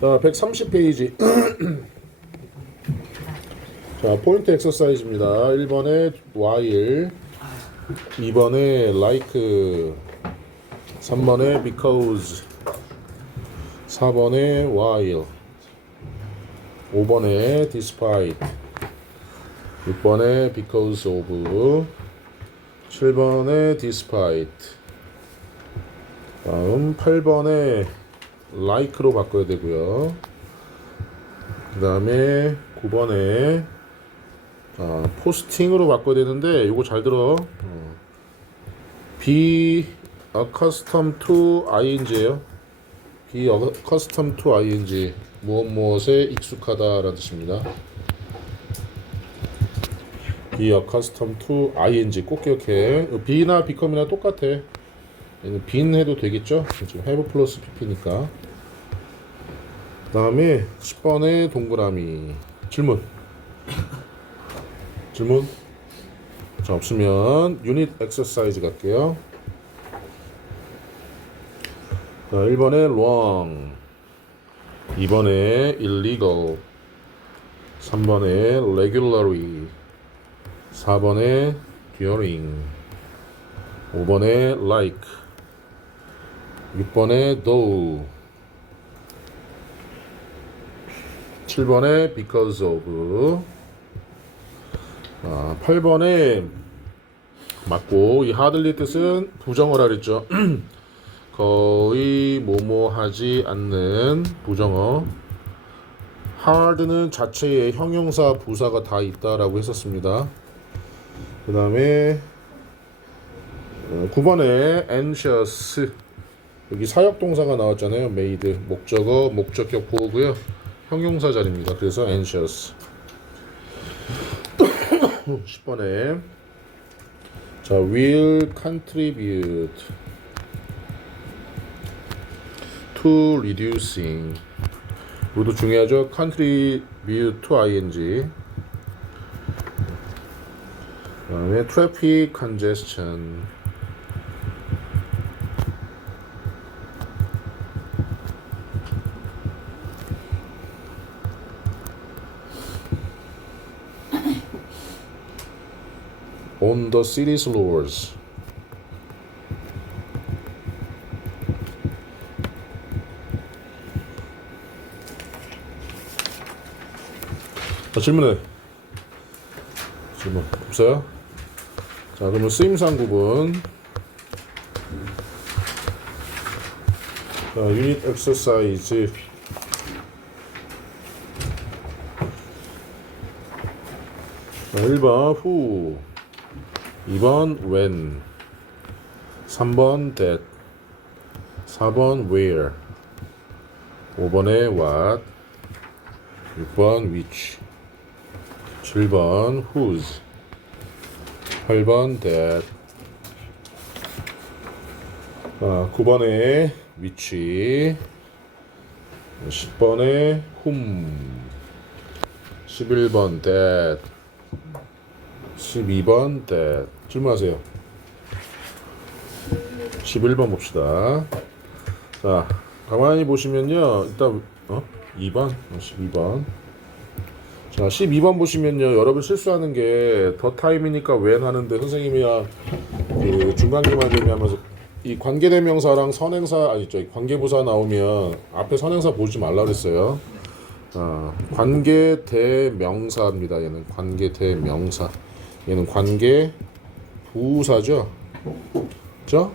자, 130페이지. 자, 포인트 엑서사이즈입니다. 1번에 while, 2번에 like, 3번에 because, 4번에 while, 5번에 despite, 6번에 because of, 7번에 despite, 다음 8번에 like로 바꿔야 되고요. 그 다음에 9번에 포스팅으로 바꿔야 되는데 이거 잘 들어. be accustomed to ing예요. be accustomed to ing, 무엇에 익숙하다 라는 뜻입니다. be accustomed to ing 꼭 기억해. be나 become이나 똑같아. 얘는 been 해도 되겠죠? 지금 have 플러스 pp니까. 그 다음에 10번에 동그라미. 질문. 자, 없으면 유닛 엑서사이즈 갈게요. 자, 1번에 wrong, 2번에 illegal, 3번에 regularly, 4번에 during, 5번에 like, 6번에 though, 7번에 because of, 8번에 맞고, 이 hardly 뜻은 부정어라 그랬죠. 거의 뭐뭐 하지 않는 부정어. hard는 자체에 형용사, 부사가 다 있다라고 했었습니다. 그 다음에 9번에 anxious, 여기 사역동사가 나왔잖아요. made, 목적어, 목적격 보고요. 형용사 자리입니다. 그래서 anxious. 10번에 자, will contribute to reducing, 이것도 중요하죠. contribute to ing. 그 다음에 traffic congestion, on the city's roads. 자, 질문 없어요? 자, 그러면 쓰임상 구분. 자, 유닛 엑서사이즈. 자, 1번 who, 2번 when, 3번 that, 4번 where, 5번에 what, 6번 which, 7번 whose, 8번 that, 9번에 which, 10번에 whom, 11번 that, 12번 that. 질문하세요. 11번 봅시다. 자, 가만히 보시면요. 일단 2번, 12번. 자, 12번 보시면요. 여러분 실수하는 게 더 타임이니까 when 하는데 선생님이야 그 중간기만 정리하면서 이 관계대명사랑 선행사 아니죠. 관계부사 나오면 앞에 선행사 보지 말라 그랬어요. 관계대명사입니다. 얘는 관계대명사. 얘는 관계부사죠. 그죠?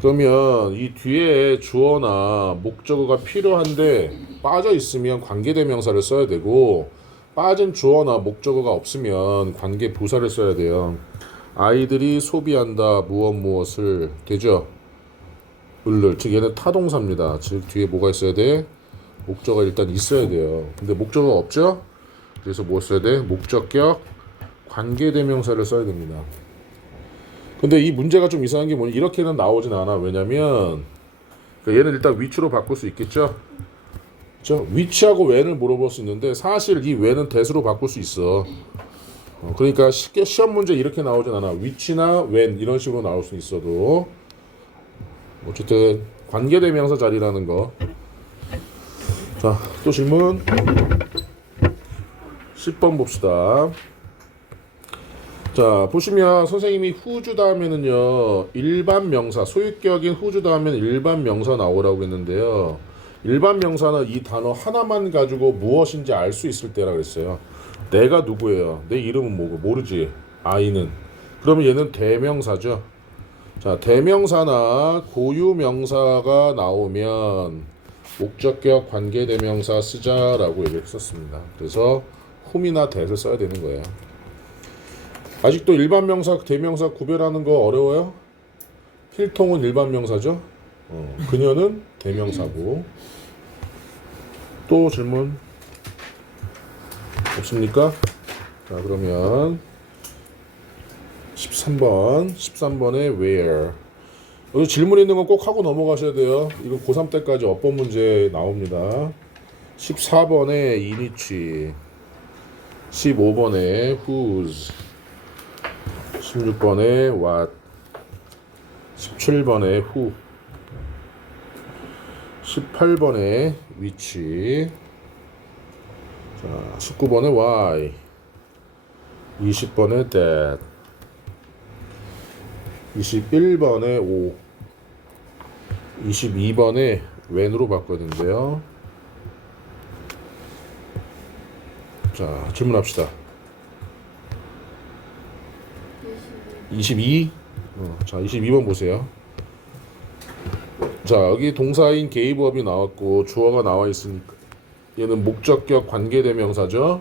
그러면 이 뒤에 주어나 목적어가 필요한데 빠져 있으면 관계대명사를 써야 되고, 빠진 주어나 목적어가 없으면 관계부사를 써야 돼요. 아이들이 소비한다 무엇을 되죠? 을을. 즉 얘는 타동사입니다. 즉 뒤에 뭐가 있어야 돼? 목적어가 일단 있어야 돼요. 근데 목적어가 없죠? 그래서 뭐 써야 돼? 목적격 관계대명사를 써야 됩니다. 근데 이 문제가 좀 이상한 게 뭐냐, 이렇게는 나오진 않아. 왜냐면 얘는 일단 which로 바꿀 수 있겠죠? 그렇죠? which하고 when을 물어볼 수 있는데 사실 이 when은 that으로 바꿀 수 있어. 그러니까 쉽게 시험 문제 이렇게 나오진 않아. which나 when 이런 식으로 나올 수 있어도 어쨌든 관계대명사 자리라는 거. 자, 또 질문 10번 봅시다. 자, 보시면 선생님이 후주 다음에는요 일반 명사, 소유격인 후주 다음에는 일반 명사 나오라고 했는데요, 일반 명사는 이 단어 하나만 가지고 무엇인지 알 수 있을 때라 그랬어요. 내가 누구예요? 내 이름은 뭐고? 모르지. 아이는. 그러면 얘는 대명사죠. 자, 대명사나 고유명사가 나오면 목적격 관계대명사 쓰자라고 얘기했었습니다. 그래서 whom이나 that을 써야 되는 거예요. 아직도 일반 명사, 대명사 구별하는 거 어려워요? 필통은 일반 명사죠. 그녀는 대명사고. 또 질문 없습니까? 자, 그러면 13번에 where. 여기 질문 있는 건 꼭 하고 넘어가셔야 돼요. 이거 고3 때까지 어법 문제 나옵니다. 14번에 in which, 15번에 whose, 16번에 what, 17번에 who, 18번에 which, 자, 19번에 why, 20번에 that, 21번에 o, 22번에 when으로 바꿔야 되는데요. 자, 질문합시다. 22? 자, 22번 보세요. 자, 여기 동사인 gave-up이 나왔고 주어가 나와 있으니까 얘는 목적격 관계대명사죠.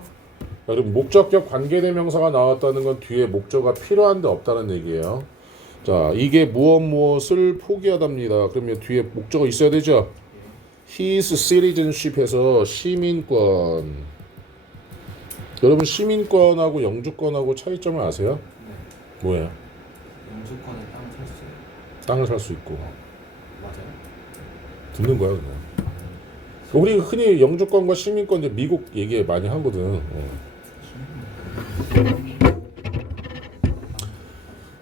그럼 목적격 관계대명사가 나왔다는 건 뒤에 목적어가 필요한데 없다는 얘기예요. 자, 이게 무엇을 포기하답니다. 그러면 뒤에 목적어 있어야 되죠. His citizenship에서 시민권. 여러분 시민권하고 영주권하고 차이점을 아세요? 네. 뭐예요? 영주권에 땅을 살 수 있어요. 땅을 살 수 있고. 맞아요? 듣는 거야 그냥. 우리 흔히 영주권과 시민권 이제 미국 얘기 많이 하거든.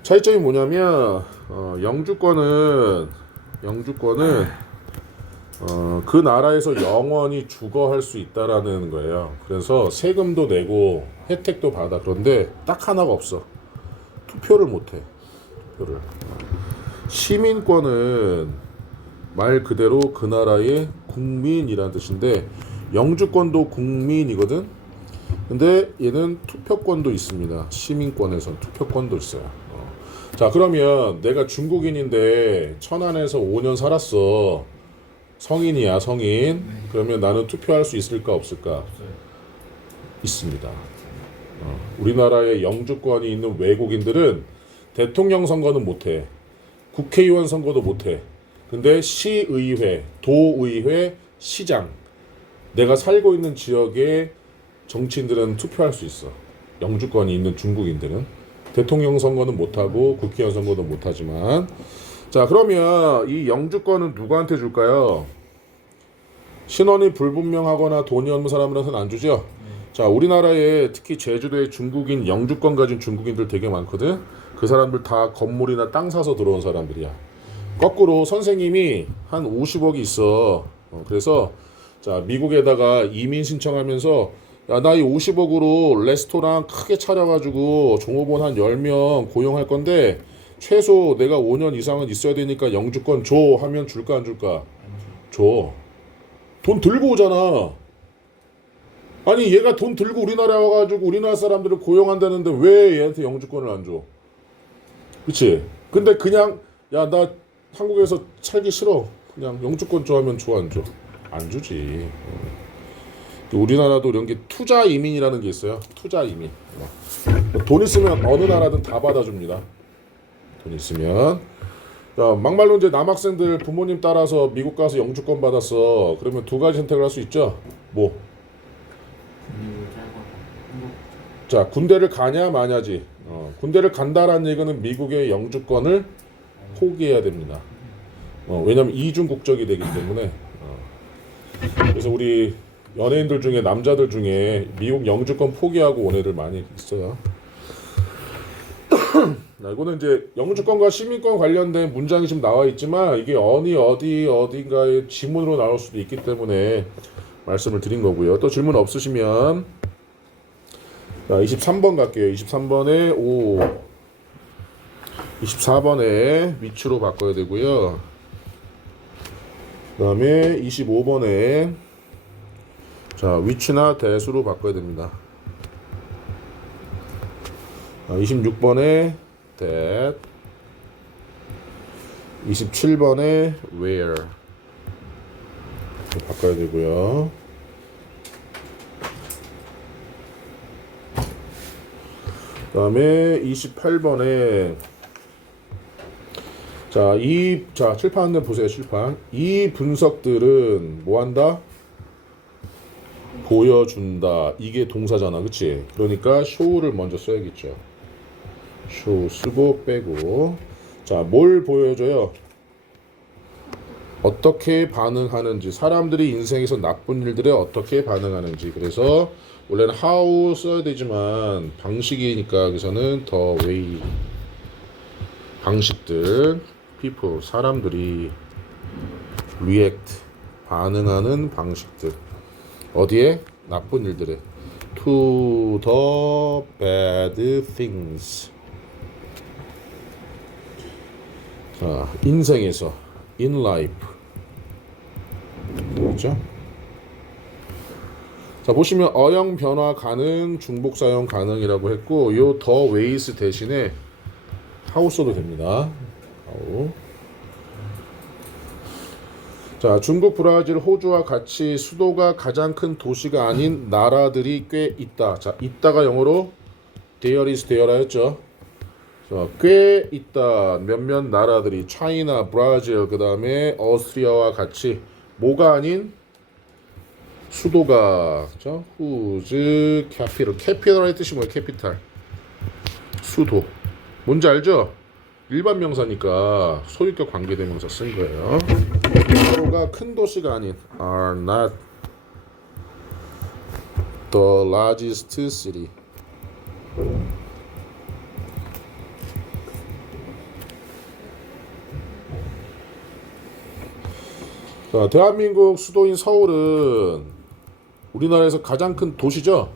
차이점이 뭐냐면 영주권은 그 나라에서 영원히 주거할 수 있다라는 거예요. 그래서 세금도 내고 혜택도 받아. 그런데 딱 하나가 없어. 투표를 못해. 투표를. 시민권은 말 그대로 그 나라의 국민이라는 뜻인데 영주권도 국민이거든. 근데 얘는 투표권도 있습니다. 시민권에선 투표권도 있어요. 자, 그러면 내가 중국인인데 천안에서 5년 살았어. 성인이야, 성인. 그러면 나는 투표할 수 있을까 없을까? 없어요. 있습니다. 우리나라에 영주권이 있는 외국인들은 대통령 선거는 못해. 국회의원 선거도 못해. 근데 시의회, 도의회, 시장, 내가 살고 있는 지역의 정치인들은 투표할 수 있어. 영주권이 있는 중국인들은. 대통령 선거는 못하고 국회의원 선거도 못하지만. 자, 그러면 이 영주권은 누구한테 줄까요? 신원이 불분명하거나 돈이 없는 사람들한테는 안 주죠. 자, 우리나라에 특히 제주도에 중국인 영주권 가진 중국인들 되게 많거든. 그 사람들 다 건물이나 땅 사서 들어온 사람들이야. 거꾸로 선생님이 한 50억이 있어. 그래서 자, 미국에다가 이민 신청하면서 야, 나 이 50억으로 레스토랑 크게 차려가지고 종업원 한 10명 고용할 건데 최소 내가 5년 이상은 있어야 되니까 영주권 줘 하면 줄까 안 줄까? 줘. 돈 들고 오잖아. 아니 얘가 돈 들고 우리나라에 와가지고 우리나라 사람들을 고용한다는데 왜 얘한테 영주권을 안 줘? 그치? 근데 그냥 야, 나 한국에서 살기 싫어. 그냥 영주권 줘 하면 줘 안 줘? 안 주지. 우리나라도 이런 게 투자 이민이라는 게 있어요. 투자 이민. 돈 있으면 어느 나라든 다 받아줍니다. 돈 있으면. 자, 막말로 이제 남학생들 부모님 따라서 미국 가서 영주권 받았어. 그러면 두 가지 선택을 할 수 있죠. 뭐? 자, 군대를 가냐 마냐지. 군대를 간다라는 얘기는 미국의 영주권을 포기해야 됩니다. 왜냐면 이중 국적이 되기 때문에. 그래서 우리 연예인들 중에 남자들 중에 미국 영주권 포기하고 온 애들 많이 있어요. 이거는 이제 영주권과 시민권 관련된 문장이 지금 나와 있지만 이게 어딘가의 지문으로 나올 수도 있기 때문에 말씀을 드린 거고요. 또 질문 없으시면 자, 23번 갈게요. 23번에 O, 24번에 위치로 바꿔야 되고요. 그 다음에 25번에 자, 위치나 대수로 바꿔야 됩니다. 26번에 that, 27번에 where 바꿔야 되고요. 그 다음에 28번에 자, 칠판 한번 보세요. 칠판. 이 분석들은 뭐 한다? 보여준다. 이게 동사잖아. 그치? 그러니까 show를 먼저 써야겠죠. show 쓰고 빼고. 자, 뭘 보여줘요? 어떻게 반응하는지, 사람들이 인생에서 나쁜 일들에 어떻게 반응하는지. 그래서 원래는 how 써야 되지만 방식이니까 여기서는 the way, 방식들, people, 사람들이 react, 반응하는 방식들. 어디에? 나쁜 일들에. to the bad things. 자, 인생에서, in life. 그렇죠? 자, 보시면 어형 변화 가능, 중복 사용 가능이라고 했고, 요 the ways 대신에 how 써도 됩니다. how. 자, 중국, 브라질, 호주와 같이 수도가 가장 큰 도시가 아닌 나라들이 꽤 있다. 자, 있다가 영어로 there is there였죠. 자, 꽤 있다. 몇몇 나라들이 차이나, 브라질, 그 다음에 오스트리아와 같이 뭐가 아닌 수도가, 그렇죠? whose capital, capital의 뜻이 뭐예요? capital, 수도. 뭔지 알죠? 일반 명사니까 소유격 관계대명사 쓴 거예요. 서로가 큰 도시가 아닌 are not the largest city. 자, 대한민국 수도인 서울은 우리나라에서 가장 큰 도시죠.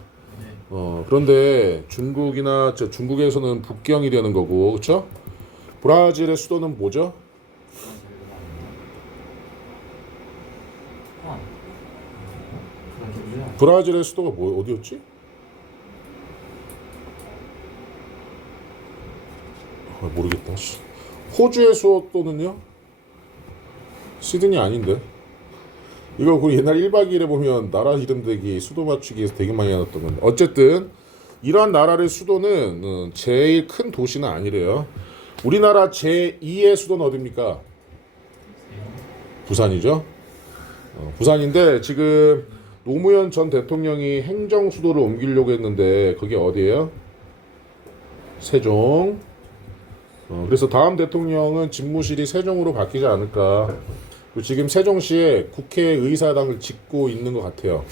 그런데 중국에서는 북경이 되는 거고, 그렇죠? 브라질의 수도는 뭐죠? 브라질의 수도가 어디였지? 모르겠다. 호주의 수도는요? 시드니 아닌데? 이거 그 옛날 1박 2일에 보면 나라 이름 대기, 수도 맞추기에서 되게 많이 나왔던 건데. 어쨌든 이러한 나라의 수도는 제일 큰 도시는 아니래요. 우리나라 제2의 수도는 어디입니까? 부산이죠. 부산인데 지금 노무현 전 대통령이 행정 수도를 옮기려고 했는데 그게 어디예요? 세종. 그래서 다음 대통령은 집무실이 세종으로 바뀌지 않을까. 지금 세종시에 국회의사당을 짓고 있는 것 같아요.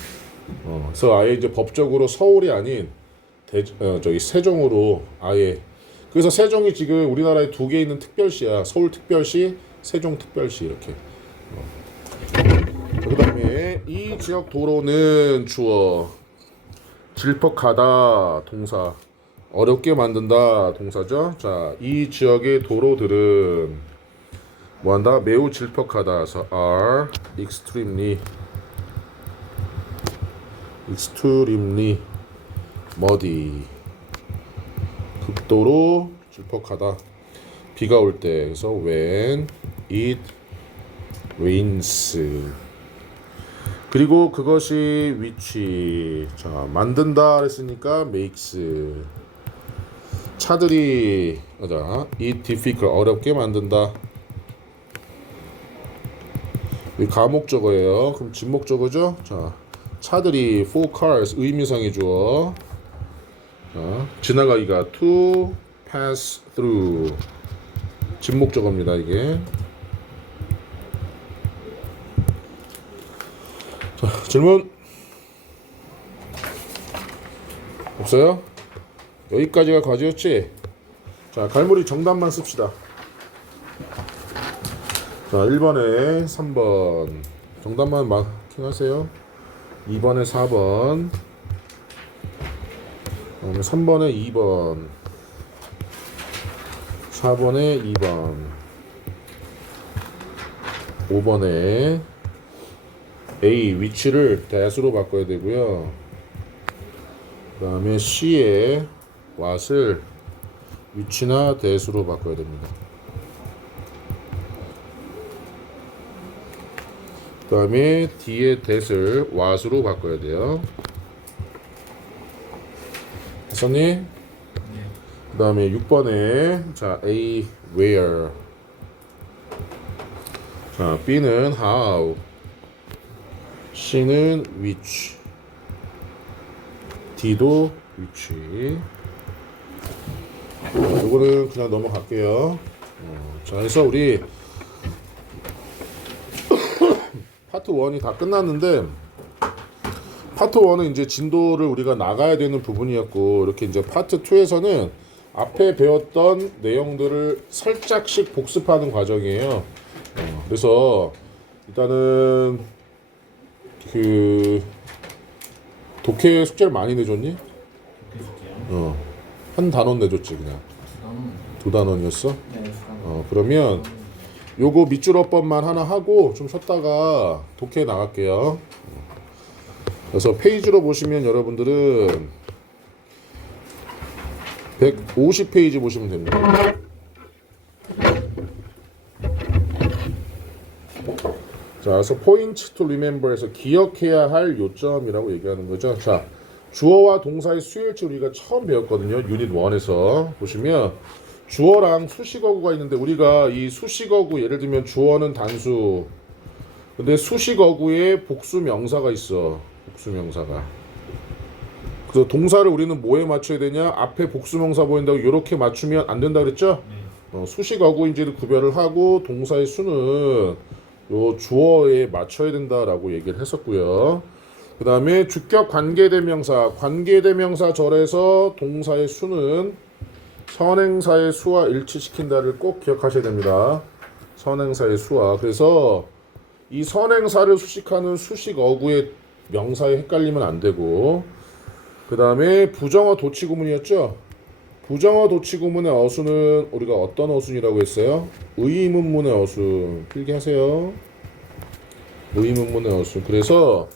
그래서 아예 이제 법적으로 서울이 아닌 세종으로 아예. 그래서 세종이 지금 우리나라에 2개 있는 특별시야. 서울특별시, 세종특별시 이렇게. 그 다음에 이 지역 도로는 주어, 질퍽하다 동사, 어렵게 만든다 동사죠. 자, 이 지역의 도로들은 뭐한다? 매우 질퍽하다. 그래서 are extremely muddy. 극도로 질퍽하다. 비가 올 때. 그래서 when it rains. 그리고 그것이 which. 자, 만든다 했으니까 makes. 차들이 it difficult, 어렵게 만든다. 이 가목적어예요. 그럼 진목적어죠. 자, 차들이 for cars, 의미상의 주어. 자, 지나가기가 to pass through, 진목적어입니다. 이게. 자, 질문 없어요? 여기까지가 과제였지? 자, 갈무리 정답만 씁시다. 자, 1번에 3번 정답만 마킹하세요. 2번에 4번, 그다음에 3번에 2번, 4번에 2번, 5번에 A 위치를 that으로 바꿔야 되고요. 그 다음에 C의 what을 위치나 that으로 바꿔야 됩니다. 그 다음에 D의 that을 what으로 바꿔야 돼요. 했었니? 네. 그 다음에 6번에 자 A where, 자 B는 how, C는 which, D도 which. 이거는 그냥 넘어갈게요. 자, 그래서 우리 파트 1이 다 끝났는데 파트 1은 이제 진도를 우리가 나가야 되는 부분이었고, 이렇게 이제 파트 2에서는 앞에 배웠던 내용들을 살짝씩 복습하는 과정이에요. 그래서 일단은 그 독해 숙제를 많이 내줬니? 한 단원 내줬지 그냥. 두 단원이었어? 네. 그러면 요거 밑줄어법만 하나 하고 좀 쉬었다가 독해 나갈게요. 그래서 페이지로 보시면 여러분들은 150페이지 보시면 됩니다. 자, 그래서 point to remember에서 기억해야 할 요점이라고 얘기하는 거죠. 자, 주어와 동사의 수일치 우리가 처음 배웠거든요. 유닛 1에서 보시면 주어랑 수식어구가 있는데, 우리가 이 수식어구 예를 들면 주어는 단수, 근데 수식어구에 복수 명사가 있어. 복수 명사가. 그래서 동사를 우리는 뭐에 맞춰야 되냐? 앞에 복수 명사 보인다고 이렇게 맞추면 안 된다 그랬죠? 수식어구인지를 구별을 하고 동사의 수는 요 주어에 맞춰야 된다라고 얘기를 했었고요. 그 다음에 주격 관계대명사, 관계대명사절에서 동사의 수는 선행사의 수와 일치시킨다를 꼭 기억하셔야 됩니다. 선행사의 수와. 그래서 이 선행사를 수식하는 수식어구의 명사에 헷갈리면 안 되고, 그 다음에 부정어 도치구문이었죠. 부정어 도치구문의 어수는 우리가 어떤 어순이라고 했어요? 의문문의 어순. 필기하세요. 의문문의 어순. 그래서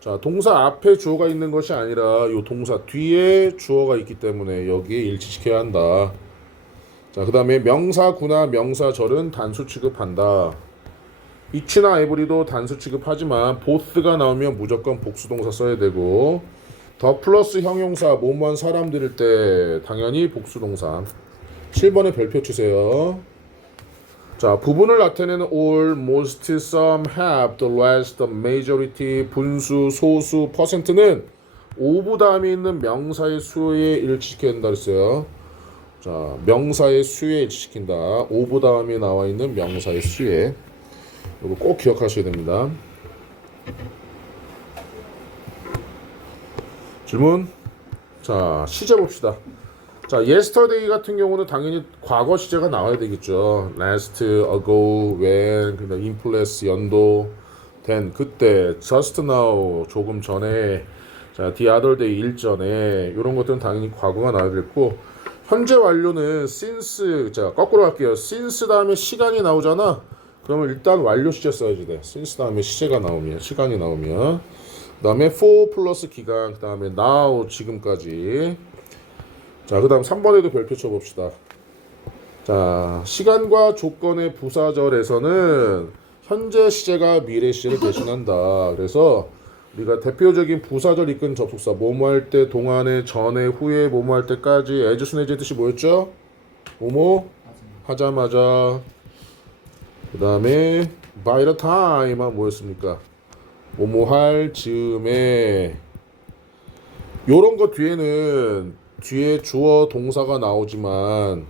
자, 동사 앞에 주어가 있는 것이 아니라 이 동사 뒤에 주어가 있기 때문에 여기에 일치시켜야 한다. 자, 그 다음에 명사구나 명사절은 단수 취급한다. each나 every도 단수 취급하지만 both가 나오면 무조건 복수동사 써야 되고, 더 플러스 형용사 뭐뭐한 사람들일 때 당연히 복수동사. 7번에 별표 치세요. 자, 부분을 나타내는 all, most, some, have, the rest, the majority, 분수, 소수, 퍼센트는 오브 다음에 있는 명사의 수에 일치시켜야 된다 그랬어요. 자, 명사의 수에 일치시킨다. 오브 다음에 나와 있는 명사의 수에. 이거 꼭 기억하셔야 됩니다. 질문. 자, 시제 봅시다. 자, yesterday 같은 경우는 당연히 과거 시제가 나와야 되겠죠. last, ago, when, 그다음 in place, 연도, then, 그때, just now, 조금 전에, 자, the other day, 일전에, 이런 것들은 당연히 과거가 나와야 되겠고, 현재 완료는 since, 자, 거꾸로 할게요. since 다음에 시간이 나오잖아. 그러면 일단 완료 시제 써야지 돼. since 다음에 시제가 나오면, 시간이 나오면. 그 다음에 for 플러스 기간, 그 다음에 now, 지금까지. 자, 그 다음 3번에도 별표 쳐봅시다. 자, 시간과 조건의 부사절에서는 현재 시제가 미래 시제를 대신한다. 그래서 우리가 대표적인 부사절 이끈 접속사 뭐뭐 할 때, 동안에, 전에, 후에, 뭐뭐 할 때까지, as soon as 뜻이 뭐였죠? 뭐뭐 하자마자. 그 다음에 by the time은 뭐였습니까? 뭐뭐 할 즈음에. 요런 거 뒤에는 뒤에 주어 동사가 나오지만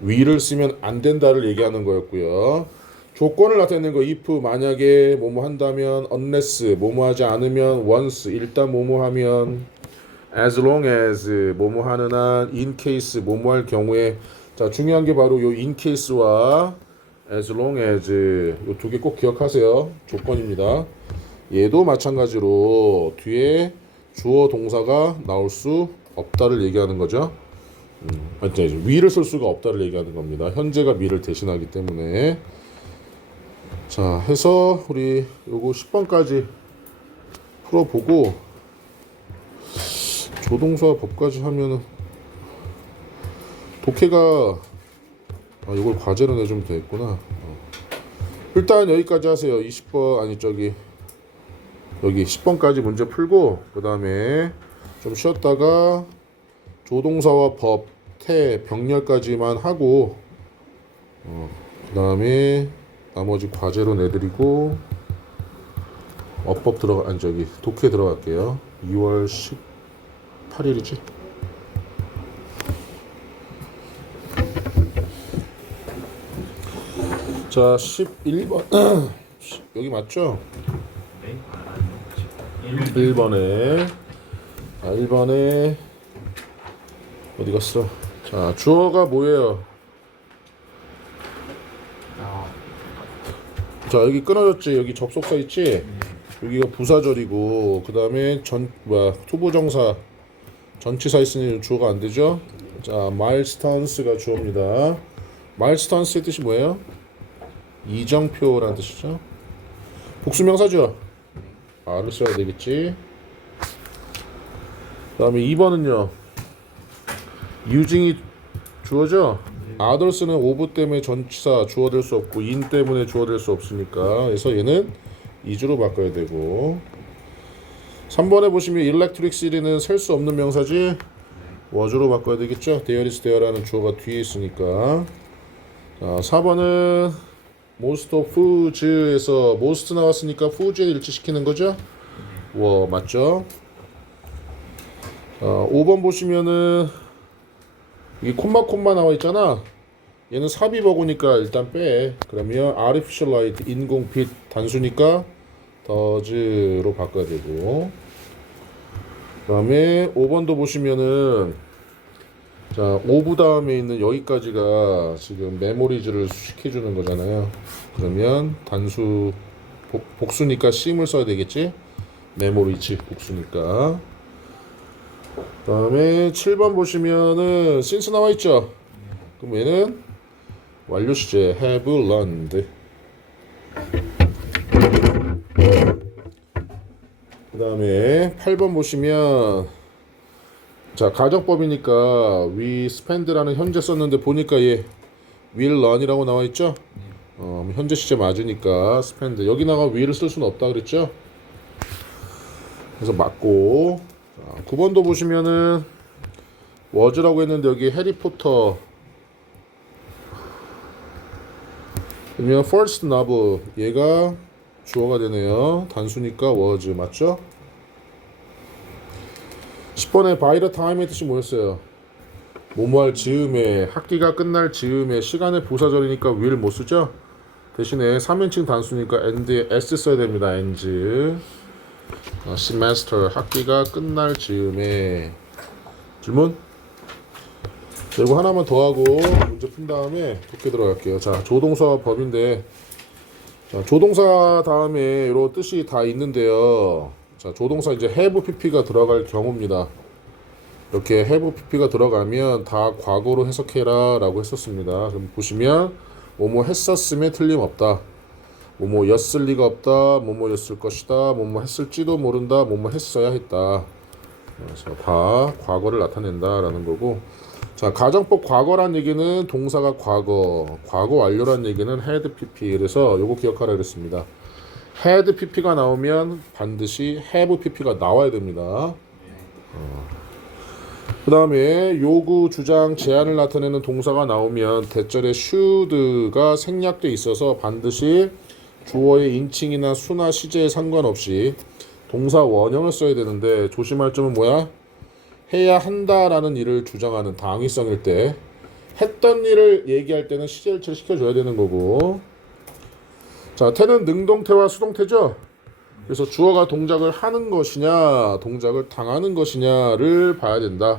위를 쓰면 안 된다를 얘기하는 거였고요. 조건을 나타내는 거 if, 만약에 뭐뭐 한다면, unless 뭐뭐 하지 않으면, once 일단 뭐뭐 하면, as long as 뭐뭐 하는 한, in case 뭐뭐 할 경우에, 자, 중요한 게 바로 요 in case와 as long as 요 두 개 꼭 기억하세요. 조건입니다. 얘도 마찬가지로 뒤에 주어 동사가 나올 수 없다를 얘기하는 거죠. 아니, 위를 쓸 수가 없다를 얘기하는 겁니다. 현재가 미를 대신하기 때문에. 자, 해서 우리 요거 10번까지 풀어보고 조동사 법까지 하면은 독해가 이걸 과제로 내주면 되겠구나. 일단 여기까지 하세요. 20번 아니 여기 10번까지 문제 풀고 그 다음에 좀 쉬었다가 조동사와 법, 태, 병렬까지만 하고 그 다음에 나머지 과제로 내드리고 어법 독해 들어갈게요. 2월 18일이지. 자, 11번 여기 맞죠? 네? 1번에 1번에 어디 갔어? 자, 주어가 뭐예요? 자, 여기 끊어졌지? 여기 접속사 있지? 여기가 부사절이고 그 다음에 투부정사 전치사 있으니 주어가 안 되죠? 자, milestones가 주어입니다. milestones의 뜻이 뭐예요? 이정표라는 뜻이죠. 복수명사죠. R을 써야 되겠지. 그 다음에 2번은요 using이 주어죠. others는 of 때문에 전치사 주어 될 수 없고 in 때문에 주어 될 수 없으니까 그래서 얘는 is로 바꿔야 되고 3번에 보시면 electric city는 셀 수 없는 명사지. was로 바꿔야 되겠죠. there is there라는 주어가 뒤에 있으니까. 자, 4번은 most of foods에서 most 나왔으니까 foods에 일치시키는 거죠. 맞죠? 5번 보시면은 이 콤마 나와 있잖아. 얘는 삽입어구니까 일단 빼. 그러면 artificial light 인공빛 단수니까 does로 바꿔야 되고. 그다음에 5번도 보시면은 자, of 다음에 있는 여기까지가 지금 메모리즈를 시켜주는 거잖아요. 그러면 단수 복수니까 sim을 써야 되겠지? 메모리즈 복수니까. 그 다음에 7번 보시면은 since 나와 있죠? 그럼 얘는 완료 시제 have learned. 그 다음에 8번 보시면 자, 가정법이니까 we spend라는 현재 썼는데 보니까 얘 will learn이라고 나와 있죠? 현재 시제 맞으니까 spend 여기다가 will을 쓸 수는 없다 그랬죠? 그래서 맞고. 자, 9번도 보시면은 was라고 했는데 여기 해리포터 그러면 first novel 얘가 주어가 되네요. 단수니까 was 맞죠? 10번에 by the time의 뜻이 뭐였어요? 뭐뭐할 즈음에 학기가 끝날 즈음에 시간의 부사절이니까 will 못 쓰죠? 대신에 3인칭 단수니까 end에 s 써야 됩니다. end semester 학기가 끝날 즈음에. 질문? 이거 하나만 더 하고 문제 푼 다음에 독해 들어갈게요. 자, 조동사 법인데 자, 조동사 다음에 이런 뜻이 다 있는데요. 자, 조동사 이제 have pp가 들어갈 경우입니다. 이렇게 have pp가 들어가면 다 과거로 해석해라 라고 했었습니다. 그럼 보시면 뭐뭐 했었음에 틀림없다, 뭐뭐 였을 리가 없다, 뭐뭐 였을 것이다, 뭐뭐 했을지도 모른다, 뭐뭐 했어야 했다. 그래서 다 과거를 나타낸다 라는 거고. 자, 가정법 과거란 얘기는 동사가 과거 완료란 얘기는 had pp. 그래서 요거 기억하라 그랬습니다. had pp가 나오면 반드시 have pp가 나와야 됩니다. 그 다음에 요구, 주장, 제안을 나타내는 동사가 나오면 대절에 should가 생략돼 있어서 반드시 주어의 인칭이나 수나 시제에 상관없이 동사 원형을 써야 되는데 조심할 점은 뭐야? 해야 한다라는 일을 주장하는 당위성일 때 했던 일을 얘기할 때는 시제일치를 시켜줘야 되는 거고. 자, 태는 능동태와 수동태죠. 그래서 주어가 동작을 하는 것이냐 동작을 당하는 것이냐를 봐야 된다.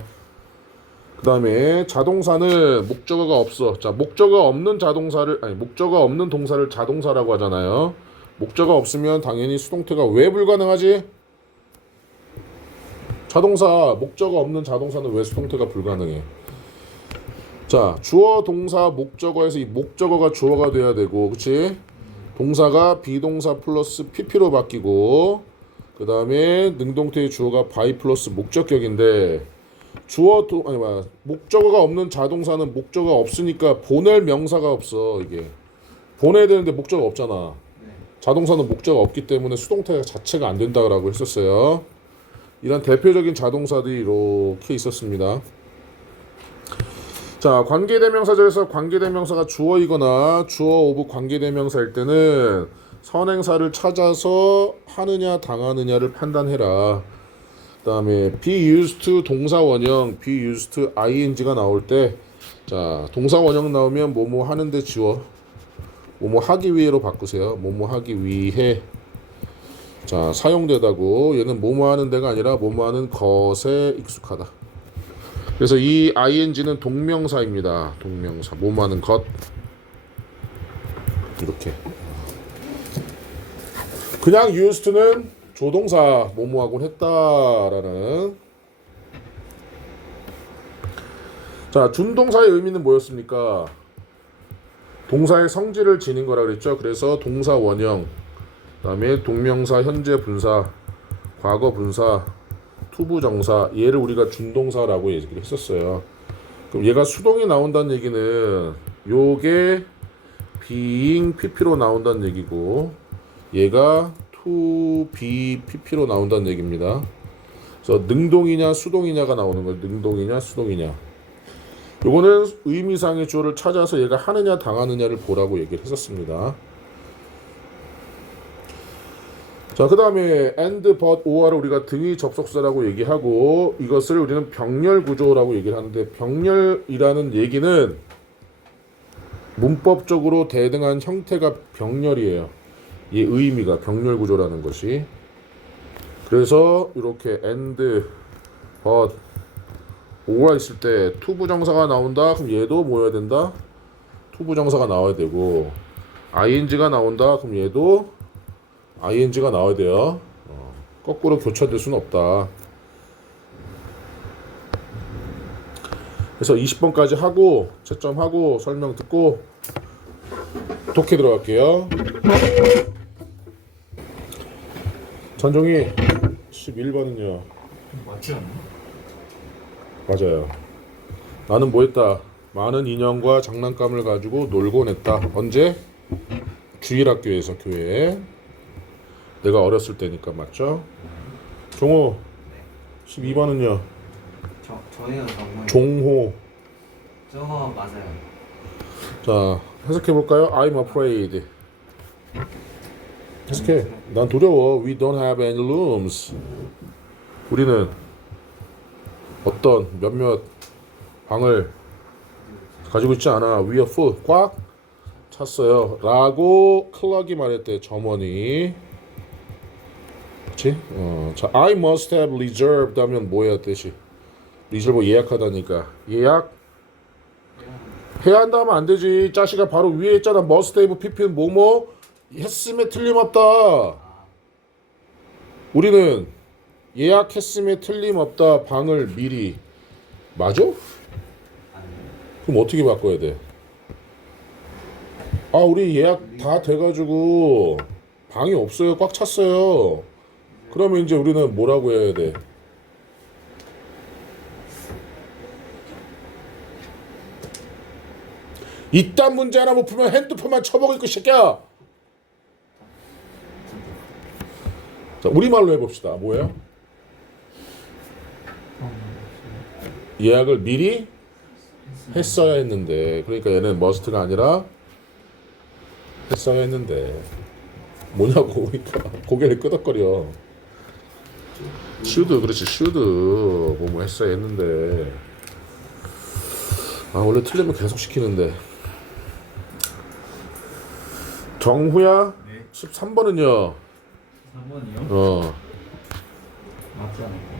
그 다음에 자동사는 목적어가 없어. 자, 목적어 없는 동사를 자동사라고 하잖아요. 목적어 없으면 당연히 수동태가 왜 불가능하지? 목적어 없는 자동사는 왜 수동태가 불가능해? 자, 주어, 동사, 목적어에서 이 목적어가 주어가 돼야 되고, 그치? 동사가 비동사 플러스 pp로 바뀌고, 그 다음에 능동태의 주어가 by 플러스 목적격인데, 목적어가 없는 자동사는 목적어가 없으니까 보낼 명사가 없어. 이게 보내야 되는데 목적어가 없잖아. 자동사는 목적어가 없기 때문에 수동태 자체가 안 된다고 했었어요. 이런 대표적인 자동사들이 이렇게 있었습니다. 자, 관계대명사절에서 관계대명사가 주어이거나 주어 오브 관계대명사일 때는 선행사를 찾아서 하느냐 당하느냐를 판단해라. 그 다음에 be used to 동사 원형, be used to ing가 나올 때, 자, 동사 원형 나오면 뭐뭐 하는데 지워, 뭐뭐 하기 위해로 바꾸세요. 뭐뭐 하기 위해. 자, 사용되다고. 얘는 뭐뭐 하는 데가 아니라 뭐뭐 하는 것에 익숙하다. 그래서 이 ing는 동명사입니다. 동명사. 뭐뭐 하는 것. 이렇게. 그냥 used to는 조동사 뭐뭐하곤 했다라는. 자, 준동사의 의미는 뭐였습니까? 동사의 성질을 지닌 거라 그랬죠. 그래서 동사 원형, 그다음에 동명사 현재 분사, 과거 분사, 투부 정사, 얘를 우리가 준동사라고 얘기를 했었어요. 그럼 얘가 수동이 나온다는 얘기는 요게 being pp로 나온다는 얘기고, 얘가 to be pp로 나온다는 얘기입니다. 그래서 능동이냐 수동이냐가 나오는 거예요. 능동이냐 수동이냐. 요거는 의미상의 주어를 찾아서 얘가 하느냐 당하느냐를 보라고 얘기를 했었습니다. 자, 그 다음에 and, but, or를 우리가 등위 접속사라고 얘기하고, 이것을 우리는 병렬 구조라고 얘기를 하는데, 병렬이라는 얘기는 문법적으로 대등한 형태가 병렬이에요. 이 의미가 병렬 구조라는 것이. 그래서 이렇게 and, but, or가 있을 때 투부정사가 나온다. 그럼 얘도 뭐 해야 된다? 투부정사가 나와야 되고, ing가 나온다. 그럼 얘도 ing가 나와야 돼요. 거꾸로 교차될 수는 없다. 그래서 20번까지 하고 채점하고 설명 듣고 독해 들어갈게요. 전종이 11번은요. 맞지 않나? 맞아요. 나는 뭐 했다? 많은 인형과 장난감을 가지고 놀곤 했다. 언제? 주일학교에서, 교회에. 내가 어렸을 때니까. 맞죠? 종호 12번은요. 저예요, 정말. 종호. 저거 맞아요. 자, 해석해볼까요? I'm afraid. 해석해. 난 두려워. We don't have any rooms. 우리는 어떤 몇몇 방을 가지고 있지 않아. We are full. 꽉 찼어요. 라고 클락이 말했대. 점원이. 그치? 자, I must have reserved 하면 뭐야 뜻이? reserve 예약하다니까. 예약? 해야 한다 하면 안 되지. 자식아 바로 위에 있잖아. must have pp는 뭐뭐 했음에 틀림없다. 우리는 예약했음에 틀림없다. 방을 미리. 맞아? 그럼 어떻게 바꿔야 돼? 아, 우리 예약 다 돼가지고 방이 없어요. 꽉 찼어요. 그러면 이제 우리는 뭐라고 해야 돼? 이딴 문제 하나 못 풀면 핸드폰만 쳐먹을 거 새끼야. 자, 우리말로 해봅시다. 뭐예요? 예약을 미리 했어야 했는데, 그러니까 얘는 must가 아니라 했어야 했는데 뭐냐고. 그러니까 고개를 끄덕거려. should, 그렇지. should 뭐뭐 했어야 했는데. 아, 원래 틀리면 계속 시키는데. 정후야. 네. 13번은요. 3번이요? 맞지 않을까?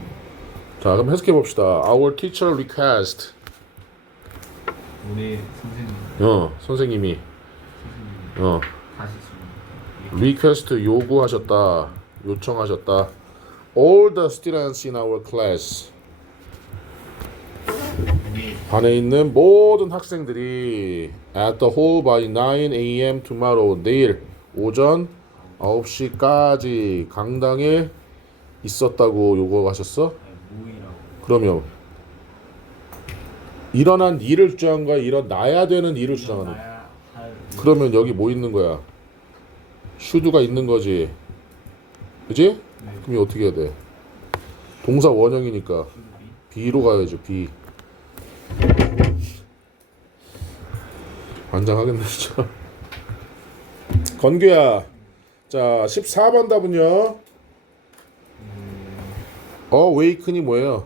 자, 그럼 해석해 봅시다. Our teacher request. 우리 선생님 선생님이 다시 좀 리퀘스트 요구하셨다. 요청하셨다. All the students in our class. 반에 있는 모든 학생들이 at the hall by 9 a.m. tomorrow. 내일 오전 9시까지 강당에 있었다고 요구하셨어? 모이라고. 그러면 일어난 일을 주장한 거야? 일어나야 되는 일을 주장하는 거야? 나야 할 그러면 여기 뭐 있는 거야? should가 있는 거지. 그지? 네. 그럼 어떻게 해야 돼? 동사 원형이니까 B로 가야죠. B. 환장하겠네 진짜. 건규야. 자 14번 답은요. awaken이 뭐예요?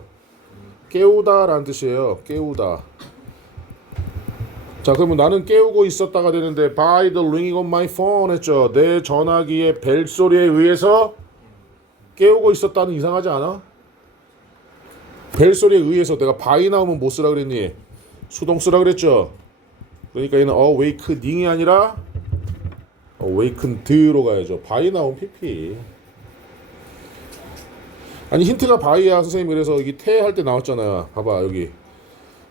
깨우다 라는 뜻이에요. 깨우다. 자 그러면 나는 깨우고 있었다가 되는데 by the ringing on my phone 했죠. 내 전화기의 벨소리에 의해서 깨우고 있었다는 이상하지 않아? 벨소리에 의해서 내가 by 나오면 뭐 쓰라 그랬니? 수동 쓰라 그랬죠. 그러니까 얘는 awakening이 아니라 awakened로 가야죠. by 나오면 pp. 아니 힌트가 by야 선생님. 그래서 여기 태 할 때 나왔잖아요. 봐봐 여기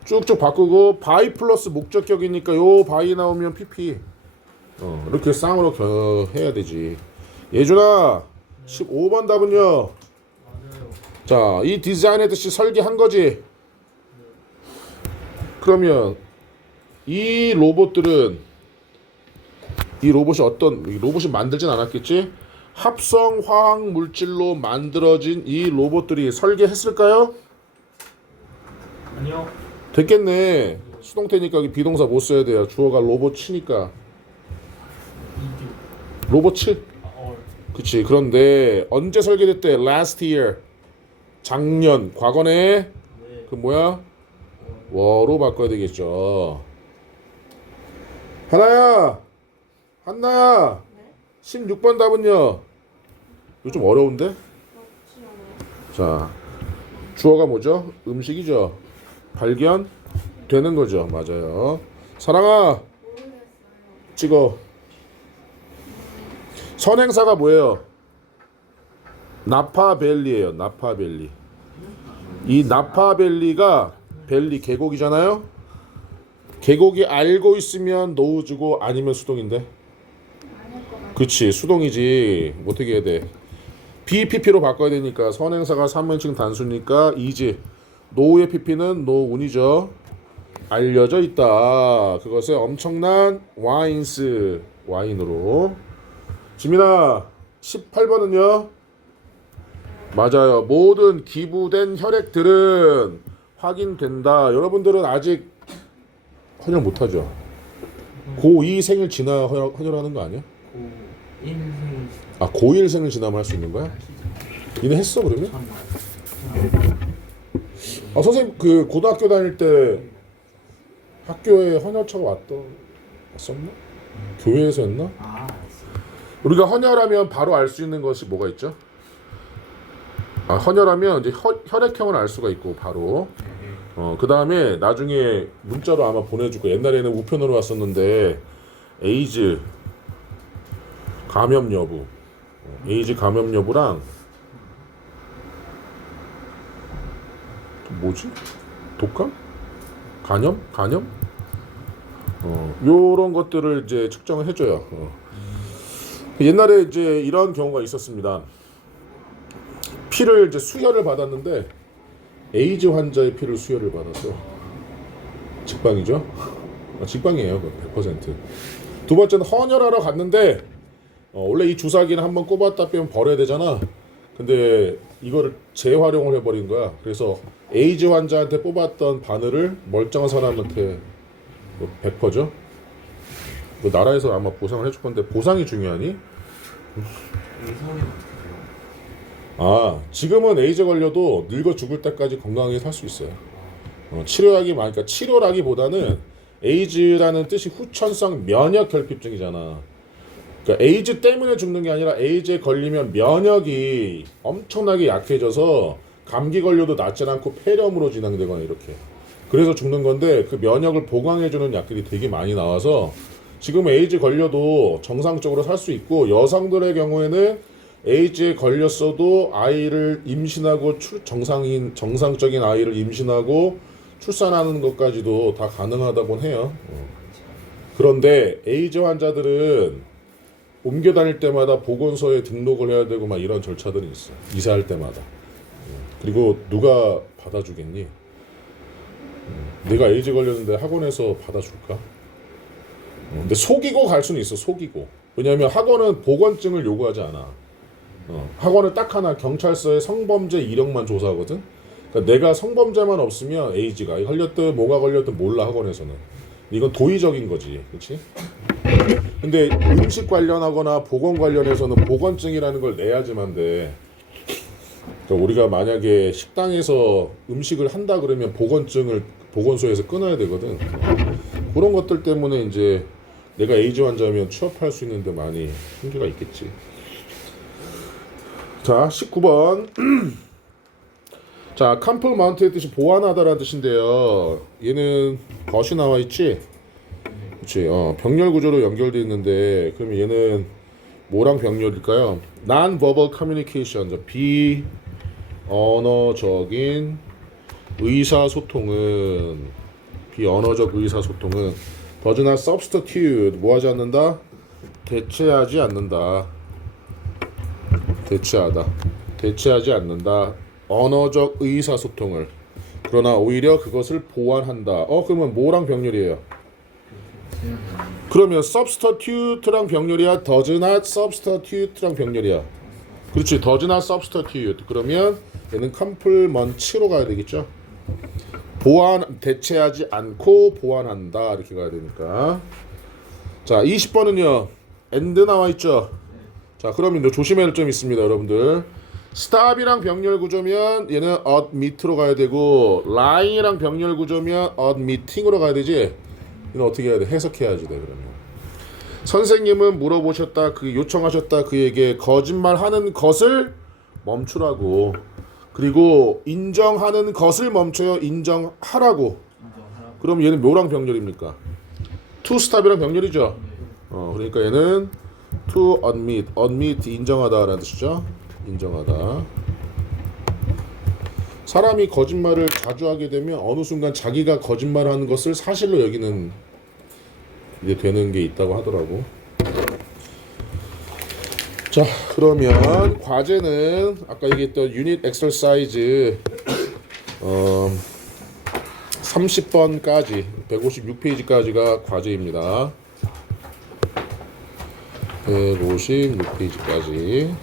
쭉쭉 바꾸고 by 플러스 목적격이니까 요 by 나오면 pp. 이렇게 쌍으로 해야 되지. 예준아 15번 답은요. 자, 이 디자인했듯이 설계한 거지. 그러면 이 로봇들은 이 로봇이 만들진 않았겠지? 합성 화학 물질로 만들어진 이 로봇들이 설계했을까요? 아니요. 됐겠네. 수동태니까 여기 비동사 못 써야 돼요. 주어가 로봇치니까. 로봇치? 그치. 그런데 언제 설계됐대? Last year. 작년. 과거네. 그 뭐야? 워로 바꿔야 되겠죠. 한나야. 16번 답은요. 이거 좀 어려운데? 자, 주어가 뭐죠? 음식이죠. 발견 되는 거죠. 맞아요. 사랑아 찍어. 선행사가 뭐예요? 나파밸리예요. 나파밸리. 이 나파밸리가 밸리 계곡이잖아요. 계곡이 알고 있으면 노우즈고 아니면 수동인데. 그치 수동이지. 어떻게 해야 돼? BPP로 바꿔야 되니까 선행사가 3인칭 단수니까 이지. 노우의 PP는 노운이죠. 알려져 있다. 그것에 엄청난 와인스. 와인으로. 지민아 18번은요. 맞아요. 모든 기부된 혈액들은 확인된다. 여러분들은 아직 헌혈 못하죠. 고2 생일 지나 헌혈하는 거 아니야? 고1 생일 아 고1 생일 지나면 할 수 있는 거야? 니네 했어 그러면? 아 선생님 그 고등학교 다닐 때 학교에 헌혈차가 왔었나? 교회에서 했나? 아, 우리가 헌혈하면 바로 알 수 있는 것이 뭐가 있죠? 아 헌혈하면 이제 혈액형을 알 수가 있고 바로. 그 다음에 나중에 문자로 아마 보내주고 옛날에는 우편으로 왔었는데 에이즈 감염 여부, 에이즈 감염 여부랑 뭐지? 독감? 간염? 요런 것들을 이제 측정을 해줘요. 옛날에 이제 이런 경우가 있었습니다. 피를 이제 수혈을 받았는데 에이즈 환자의 피를 수혈을 받았어. 직방이죠? 직방이에요. 100%. 두 번째는 헌혈하러 갔는데 원래 이 주사기는 한번 꼽았다 빼면 버려야 되잖아. 근데 이거를 재활용을 해버린 거야. 그래서 에이즈 환자한테 뽑았던 바늘을 멀쩡한 사람한테 100%죠? 뭐 나라에서 아마 보상을 해줄 건데 보상이 중요하니? 의사는 아 지금은 에이즈 걸려도 늙어 죽을 때까지 건강하게 살 수 있어요. 치료약이 많으니까 치료라기보다는 에이즈라는 뜻이 후천성 면역 결핍증이잖아. 그러니까 에이즈 때문에 죽는 게 아니라 에이즈에 걸리면 면역이 엄청나게 약해져서 감기 걸려도 낫지 않고 폐렴으로 진행되거나 이렇게. 그래서 죽는 건데 그 면역을 보강해주는 약들이 되게 많이 나와서 지금 에이즈 걸려도 정상적으로 살 수 있고 여성들의 경우에는 에이즈에 걸렸어도 아이를 임신하고 정상적인 아이를 임신하고 출산하는 것까지도 다 가능하다고 해요. 그런데 에이즈 환자들은 옮겨 다닐 때마다 보건소에 등록을 해야 되고 막 이런 절차들이 있어. 이사할 때마다. 그리고 누가 받아주겠니? 내가 에이즈 걸렸는데 학원에서 받아줄까? 근데 속이고 갈 수는 있어. 속이고. 왜냐하면 학원은 보건증을 요구하지 않아. 학원은 딱 하나 경찰서에 성범죄 이력만 조사하거든. 그러니까 내가 성범죄만 없으면 에이즈가 걸렸든 뭐가 걸렸든 몰라 학원에서는. 이건 도의적인 거지, 그렇지? 근데 음식 관련하거나 보건 관련해서는 보건증이라는 걸 내야지만 돼. 그러니까 우리가 만약에 식당에서 음식을 한다 그러면 보건증을 보건소에서 끊어야 되거든. 그런 것들 때문에 이제 내가 에이즈 환자면 취업할 수 있는데 많이 한계가 있겠지. 자, 19번. 자, 컴플 마운트의 뜻이 보완하다라는 뜻인데요. 얘는 것이 나와 있지? 그렇지. 병렬 구조로 연결되어 있는데 그럼 얘는 뭐랑 병렬일까요? Non-verbal communication, 비언어적인 의사소통은 비언어적 의사소통은 does not substitute 뭐하지 않는다? 대체하지 않는다. 대체하지 않는다. 언어적 의사소통을. 그러나 오히려 그것을 보완한다. 그러면 뭐랑 병렬이에요? 그러면 substitute랑 병렬이야? does not substitute랑 병렬이야? 그렇지. does not substitute. 그러면 얘는 complement로 가야 되겠죠? 대체하지 않고 보완한다. 이렇게 가야 되니까. 자, 20번은요. and 나와 있죠? 자, 그러면 이제 조심해야 할 점이 있습니다, 여러분들. stop이랑 병렬 구조면 얘는 admit로 가야 되고 line이랑 병렬 구조면 admitting으로 가야 되지. 이건 어떻게 해야 돼? 해석해야지 돼. 그러면 선생님은 물어보셨다, 그 요청하셨다, 그에게 거짓말하는 것을 멈추라고. 그리고 인정하는 것을 멈춰요. 인정하라고. 그럼 얘는 뭐랑 병렬입니까? to stop이랑 병렬이죠. 그러니까 얘는 to admit 인정하다라는 뜻이죠. 인정하다. 사람이 거짓말을 자주 하게 되면 어느 순간 자기가 거짓말하는 것을 사실로 여기는 이제 되는 게 있다고 하더라고. 자, 그러면 과제는 아까 얘기했던 유닛 엑서사이즈 30번까지 156페이지까지가 과제입니다. 156페이지까지